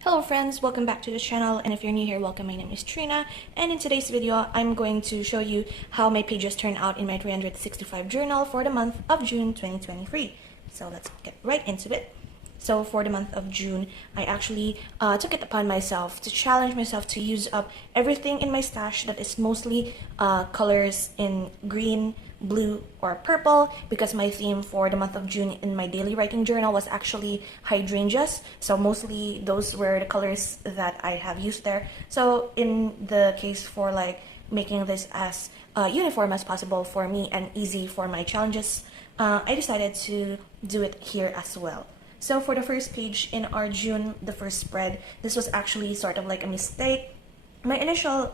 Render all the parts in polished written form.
Hello friends, welcome back to the channel, and if you're new here, welcome. My name is Trina, and in today's video I'm going to show you how my pages turn out in my 365 journal for the month of June 2023. So let's get right into it. So for the month of June, I actually took it upon myself to challenge myself to use up everything in my stash that is mostly colors in green, blue, or purple, because my theme for the month of June in my daily writing journal was actually hydrangeas. So mostly those were the colors that I have used there. So in the case for like making this as uniform as possible for me and easy for my challenges, I decided to do it here as well. So for the first page in our June, the first spread, this was actually sort of like a mistake. My initial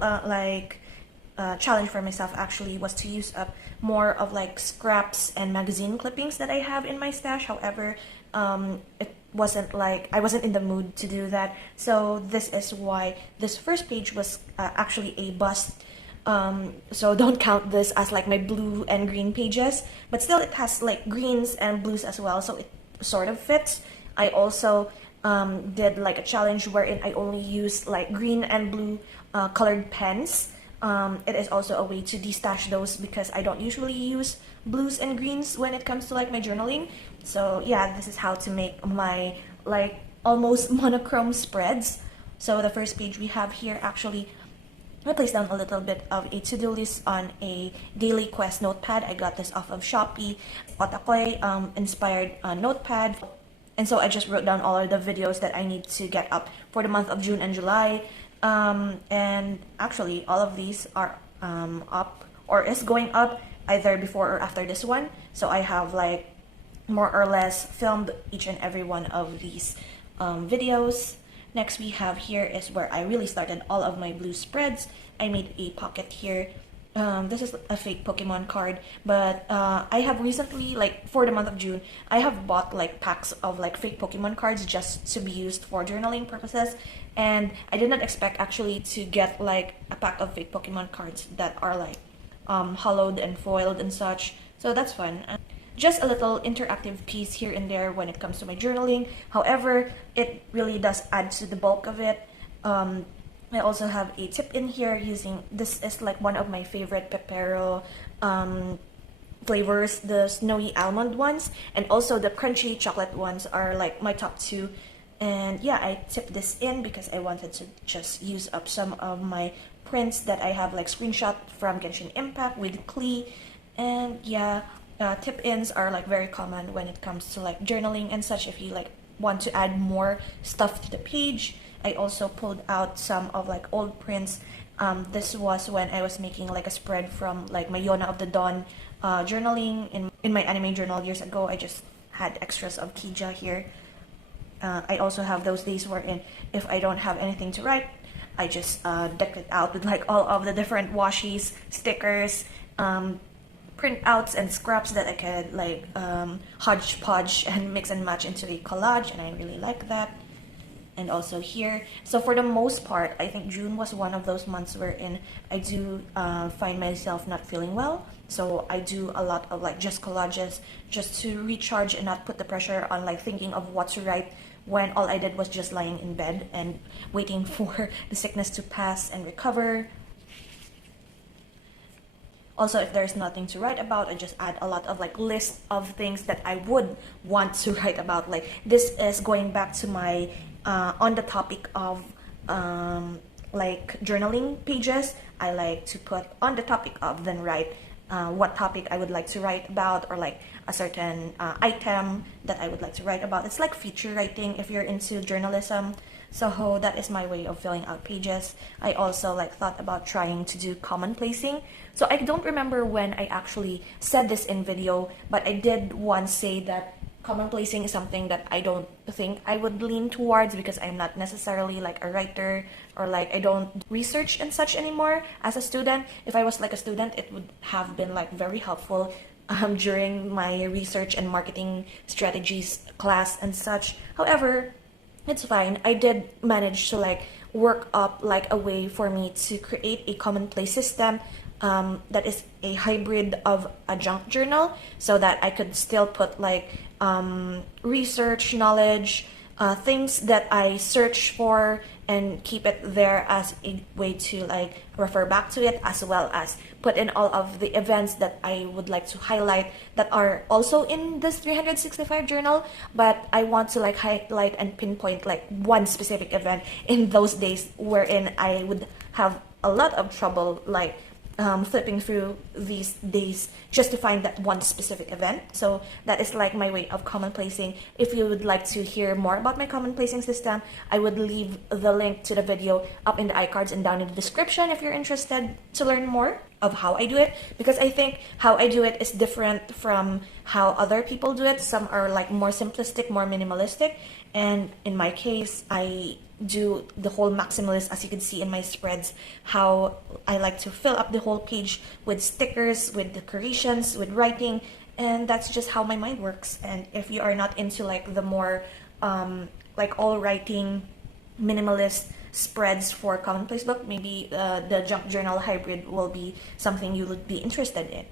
challenge for myself actually was to use up more of like scraps and magazine clippings that I have in my stash. However, it wasn't like I wasn't in the mood to do that. So this is why this first page was actually a bust. So don't count this as like my blue and green pages, but still it has like greens and blues as well, so it sort of fits. I also did like a challenge wherein I only use like green and blue colored pens. It is also a way to destash those because I don't usually use blues and greens when it comes to like my journaling. So yeah, this is how to make my like almost monochrome spreads. So the first page we have here, actually I placed down a little bit of a to-do list on a daily quest notepad. I got this off of Shopee. Otakoi inspired notepad. And so I just wrote down all of the videos that I need to get up for the month of June and July. And actually all of these are up or is going up either before or after this one. So I have like more or less filmed each and every one of these videos. Next we have here is where I really started all of my blue spreads. I made a pocket here. This is a fake Pokemon card, but I have recently, like for the month of June, I have bought like packs of like fake Pokemon cards just to be used for journaling purposes, and I did not expect actually to get like a pack of fake Pokemon cards that are like hollowed and foiled and such, so that's fun. Just a little interactive piece here and there when it comes to my journaling. However, it really does add to the bulk of it. I also have a tip in here using, this is like one of my favorite Pepero flavors, the snowy almond ones, and also the crunchy chocolate ones are like my top two. And yeah, I tipped this in because I wanted to just use up some of my prints that I have like screenshot from Genshin Impact with Klee. And yeah, tip-ins are like very common when it comes to like journaling and such, if you like want to add more stuff to the page. I also pulled out some of like old prints. This was when I was making like a spread from like my Yona of the Dawn journaling in my anime journal years ago. I just had extras of Kija here. I also have those days wherein if I don't have anything to write, I just deck it out with like all of the different washies, stickers, printouts and scraps that I could like hodgepodge and mix and match into a collage, and I really like that. And also here, so for the most part, I think June was one of those months wherein I do find myself not feeling well, so I do a lot of like just collages just to recharge and not put the pressure on like thinking of what to write when all I did was just lying in bed and waiting for the sickness to pass and recover. Also, if there's nothing to write about, I just add a lot of like lists of things that I would want to write about. Like this is going back to my on the topic of like journaling pages. I like to put on the topic of, then write what topic I would like to write about, or like a certain item that I would like to write about. It's like feature writing if you're into journalism. So that is my way of filling out pages. I also like thought about trying to do common placing. So I don't remember when I actually said this in video, but I did once say that common placing is something that I don't think I would lean towards because I'm not necessarily like a writer, or like I don't research and such anymore as a student. If I was like a student, it would have been like very helpful during my research and marketing strategies class and such. However, it's fine. I did manage to like work up like a way for me to create a commonplace system that is a hybrid of a junk journal, so that I could still put like research knowledge, things that I search for and keep it there as a way to like refer back to it, as well as put in all of the events that I would like to highlight that are also in this 365 journal, but I want to like highlight and pinpoint like one specific event in those days wherein I would have a lot of trouble like flipping through these days just to find that one specific event. So that is like my way of common placing. If you would like to hear more about my common placing system, I would leave the link to the video up in the iCards and down in the description if you're interested to learn more of how I do it, because I think how I do it is different from how other people do it. Some are like more simplistic, more minimalistic, and in my case I do the whole maximalist, as you can see in my spreads, how I like to fill up the whole page with stickers, with decorations, with writing, and that's just how my mind works. And if you are not into like the more like all writing minimalist spreads for commonplace book, maybe the junk journal hybrid will be something you would be interested in.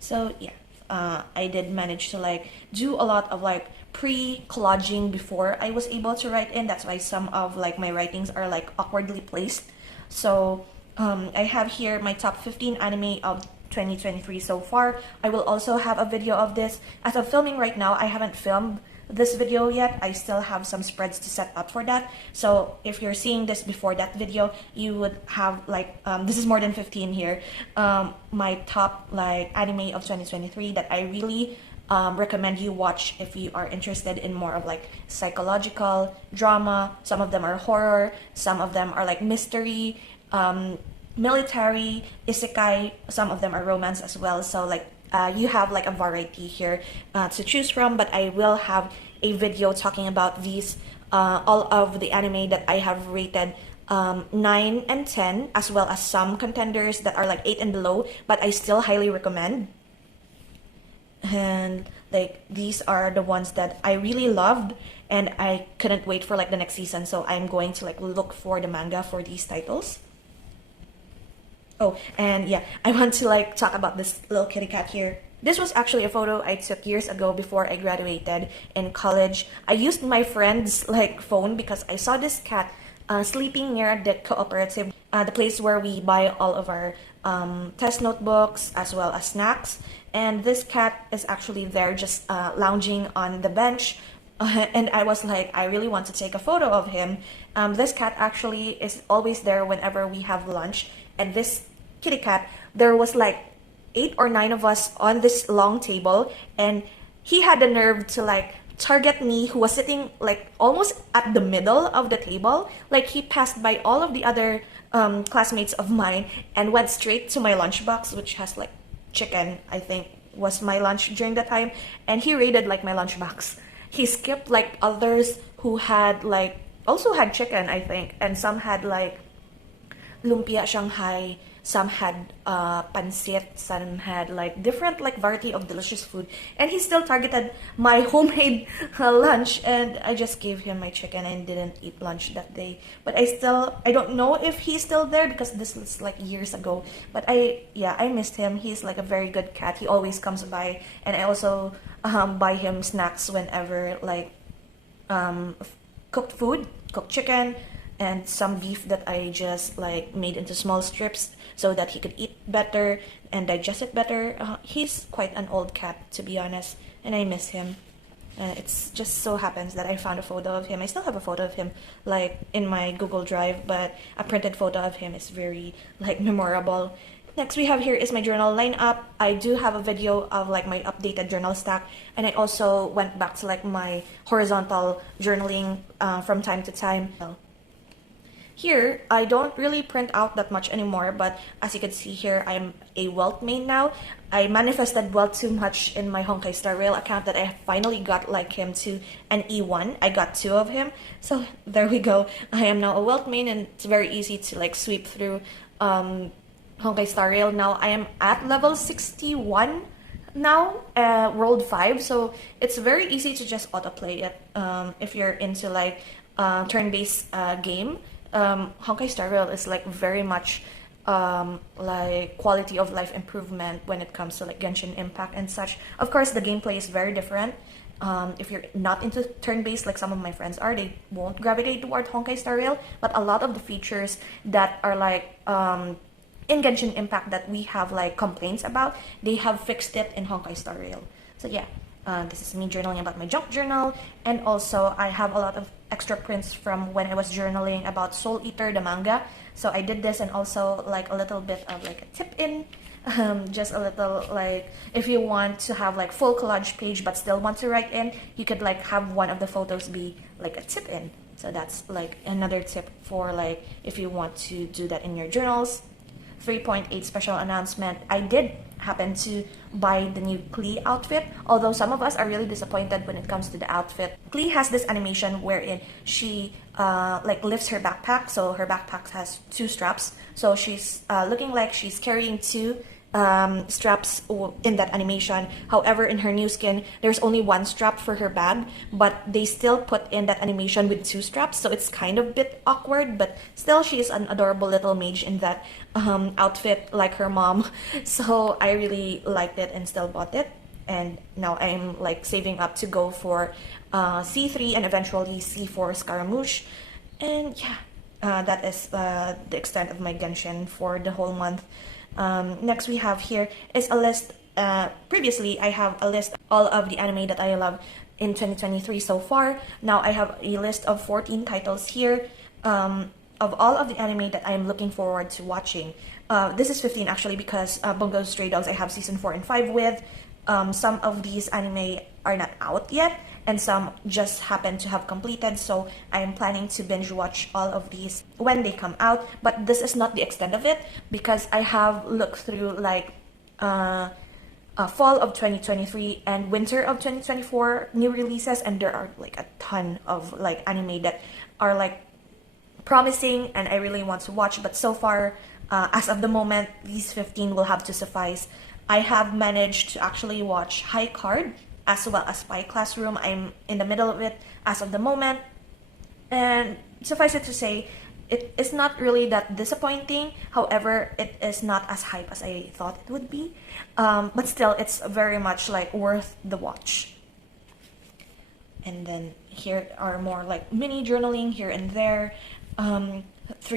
So yeah, I did manage to like do a lot of like pre-collaging before I was able to write in. That's why some of like my writings are like awkwardly placed. So I have here my top 15 anime of 2023 so far. I will also have a video of this. As of filming right now, I haven't filmed this video yet. I still have some spreads to set up for that. So if you're seeing this before that video, you would have like this is more than 15 here, my top like anime of 2023 that I really recommend you watch if you are interested in more of like psychological drama. Some of them are horror, some of them are like mystery, military, isekai, some of them are romance as well. So like you have like a variety here to choose from, but I will have a video talking about these, all of the anime that I have rated 9 and 10, as well as some contenders that are like 8 and below, but I still highly recommend. And like these are the ones that I really loved and I couldn't wait for like the next season, so I'm going to like look for the manga for these titles. Oh, and yeah, I want to like talk about this little kitty cat here. This was actually a photo I took years ago before I graduated in college. I used my friend's like phone because I saw this cat sleeping near the cooperative, the place where we buy all of our test notebooks as well as snacks. And this cat is actually there just lounging on the bench. And I was like, I really want to take a photo of him. This cat actually is always there whenever we have lunch. And this kitty cat, there was like 8 or 9 of us on this long table, and he had the nerve to like target me, who was sitting like almost at the middle of the table. Like he passed by all of the other classmates of mine and went straight to my lunchbox, which has like chicken, I think was my lunch during that time, and he raided like my lunchbox. He skipped like others who had like also had chicken, I think, and some had like lumpia Shanghai, some had pancit, some had like different like variety of delicious food, and he still targeted my homemade lunch, and I just gave him my chicken and didn't eat lunch that day. But I don't know if he's still there because this was like years ago, but I missed him. He's like a very good cat. He always comes by, and I also buy him snacks whenever like cooked food, cooked chicken, and some beef that I just like made into small strips so that he could eat better and digest it better. He's quite an old cat, to be honest, and I miss him. It's just so happens that I found a photo of him. I still have a photo of him like in my Google Drive, but a printed photo of him is very like memorable. Next we have here is my journal lineup. I do have a video of like my updated journal stack, and I also went back to like my horizontal journaling from time to time. Here, I don't really print out that much anymore, but as you can see here, I'm a Welt main now. I manifested Welt too much in my Honkai Star Rail account that I finally got like him to an E1. I got 2 of him, so there we go. I am now a Welt main, and it's very easy to like sweep through Honkai Star Rail. Now I am at level 61 now, World 5, so it's very easy to just autoplay it if you're into like turn-based game. Honkai Star Rail is like very much like quality of life improvement when it comes to like Genshin Impact and such. Of course, the gameplay is very different, If you're not into turn-based like some of my friends are, they won't gravitate toward Honkai Star Rail. But a lot of the features that are like in Genshin Impact that we have like complaints about, they have fixed it in Honkai Star Rail. So yeah, this is me journaling about my junk journal, and also I have a lot of extra prints from when I was journaling about Soul Eater, the manga. So I did this, and also like a little bit of like a tip in, just a little like if you want to have like full collage page but still want to write in, you could like have one of the photos be like a tip in. So that's like another tip for like if you want to do that in your journals. 3.8 special announcement. I did happen to buy the new Klee outfit, although some of us are really disappointed when it comes to the outfit. Klee has this animation wherein she like lifts her backpack, so her backpack has 2 straps, so she's looking like she's carrying 2 straps in that animation. However, in her new skin, there's only 1 strap for her bag, but they still put in that animation with 2 straps, so it's kind of a bit awkward, but still she is an adorable little mage in that outfit like her mom. So I really liked it and still bought it, and now I'm like saving up to go for C3 and eventually C4 Scaramouche. And yeah, that is the extent of my Genshin for the whole month. Next we have here is a list. Previously I have a list of all of the anime that I love in 2023 so far. Now I have a list of 14 titles here of all of the anime that I am looking forward to watching. This is 15 actually, because Bungo Stray Dogs I have season 4 and 5 with. Some of these anime are not out yet, and some just happen to have completed, so I am planning to binge watch all of these when they come out. But this is not the extent of it, because I have looked through like fall of 2023 and winter of 2024 new releases, and there are like a ton of like anime that are like promising and I really want to watch. But so far, as of the moment, these 15 will have to suffice. I have managed to actually watch High Card as well as Spy Classroom. I'm in the middle of it as of the moment, and suffice it to say, it is not really that disappointing. However, it is not as hype as I thought it would be, but still it's very much like worth the watch. And then here are more like mini journaling here and there. 3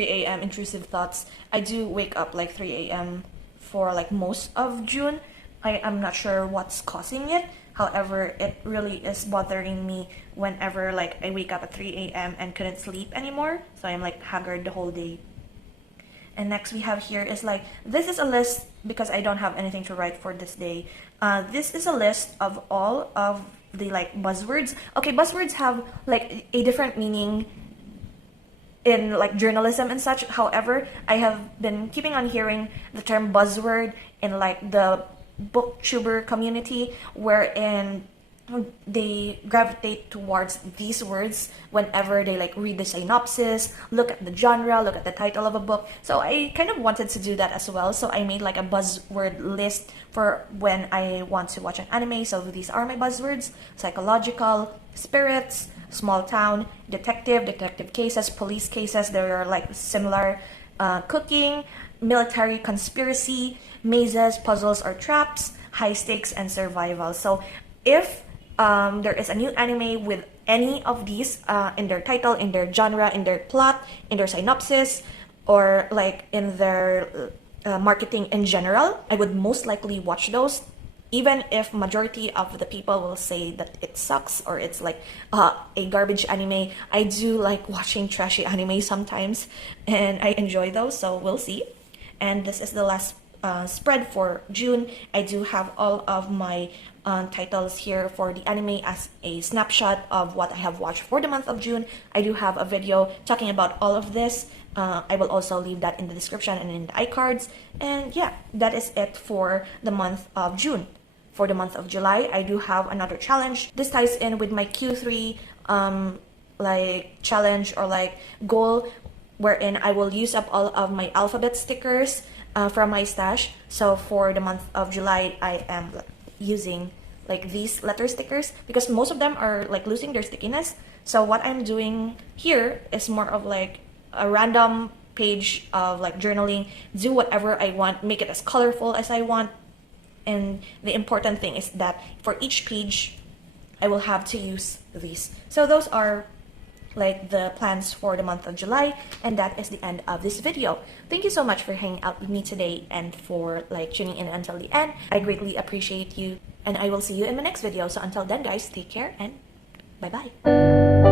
a.m. intrusive thoughts. I do wake up like 3 a.m. for like most of June. I am not sure what's causing it. However, it really is bothering me whenever like I wake up at 3 a.m. and couldn't sleep anymore. So I'm like haggard the whole day. And next we have here is like, this is a list because I don't have anything to write for this day. This is a list of all of the like buzzwords. Okay, buzzwords have like a different meaning in like journalism and such. However, I have been keeping on hearing the term buzzword in like the booktuber community, wherein they gravitate towards these words whenever they like read the synopsis, look at the genre, look at the title of a book. So I kind of wanted to do that as well, so I made like a buzzword list for when I want to watch an anime. So these are my buzzwords: psychological, spirits, small town, detective cases, police cases, there are like similar, cooking, military, conspiracy, mazes, puzzles or traps, high stakes, and survival. So if there is a new anime with any of these in their title, in their genre, in their plot, in their synopsis, or like in their marketing in general, I would most likely watch those. Even if majority of the people will say that it sucks or it's like a garbage anime, I do like watching trashy anime sometimes, and I enjoy those, so we'll see. And this is the last spread for June. I do have all of my titles here for the anime as a snapshot of what I have watched for the month of June. I do have a video talking about all of this. I will also leave that in the description and in the iCards. And yeah, that is it for the month of June. For the month of July, I do have another challenge. This ties in with my Q3 like challenge or like goal, wherein I will use up all of my alphabet stickers from my stash. So for the month of July, I am using like these letter stickers because most of them are like losing their stickiness. So what I'm doing here is more of like a random page of like journaling, do whatever I want, make it as colorful as I want. And the important thing is that for each page, I will have to use these. So those are like the plans for the month of July, and that is the end of this video. Thank you so much for hanging out with me today and for like tuning in until the end. I greatly appreciate you, and I will see you in my next video. So until then, guys, take care and bye bye.